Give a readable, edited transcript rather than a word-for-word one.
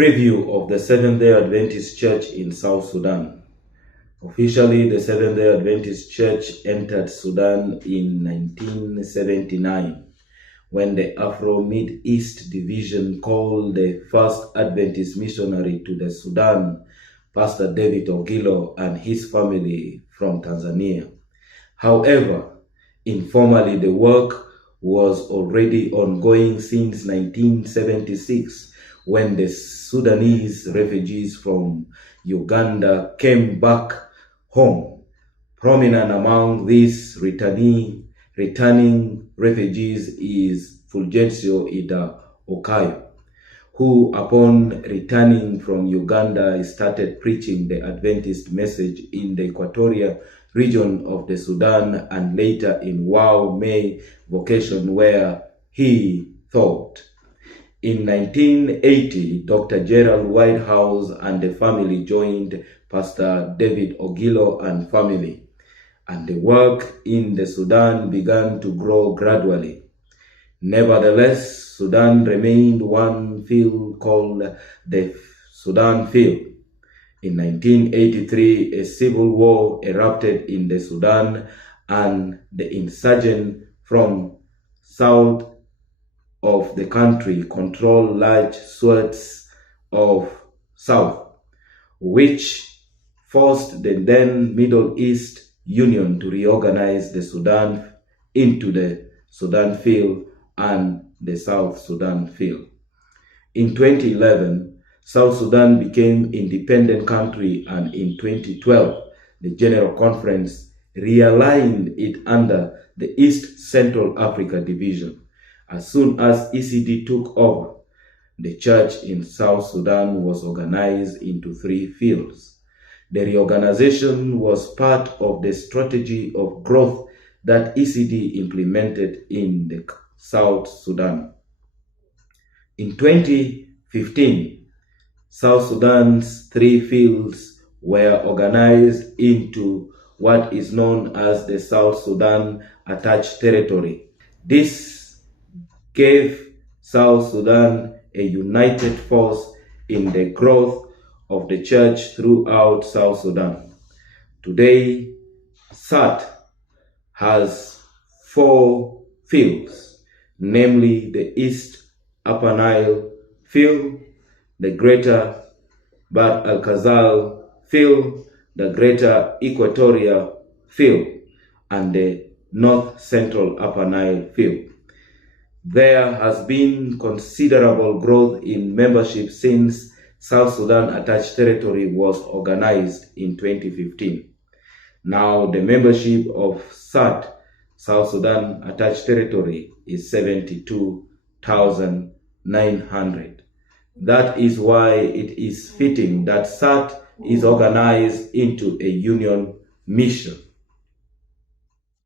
Preview of the Seventh-day Adventist Church in South Sudan. Officially, the Seventh-day Adventist Church entered Sudan in 1979 when the Afro-Mid-East Division called the first Adventist missionary to the Sudan, Pastor David Ogilo and his family from Tanzania. However, informally the work was already ongoing since 1976 when the Sudanese refugees from Uganda came back home. Prominent among these returning refugees is Fulgencio Ida Okayo, who upon returning from Uganda started preaching the Adventist message in the Equatorial region of the Sudan and later in Wau May vocation where he taught. In 1980, Dr. Gerald Whitehouse and the family joined Pastor David Ogilo and family, and the work in the Sudan began to grow gradually. Nevertheless, Sudan remained one field called the Sudan Field. In 1983, a civil war erupted in the Sudan and the insurgents from south of the country controlled large swaths of south, which forced the then Middle East Union to reorganize the Sudan into the Sudan Field and the South Sudan Field. In 2011, South Sudan became independent country, and in 2012, the General Conference realigned it under the East Central Africa Division. As soon as ECD took over, the church in South Sudan was organized into 3 fields. The reorganization was part of the strategy of growth that ECD implemented in the South Sudan. In 2015, South Sudan's 3 fields were organized into what is known as the South Sudan Attached Territory. This gave South Sudan a united force in the growth of the church throughout South Sudan. Today, SAT has 4 fields, namely the East Upper Nile Field, the Greater Bab al-Ghazal Field, the Greater Equatorial Field, and the North Central Upper Nile Field. There has been considerable growth in membership since South Sudan Attached Territory was organized in 2015. Now the membership of SAT, South Sudan Attached Territory, is 72,900. That is why it is fitting that SAT is organized into a union mission.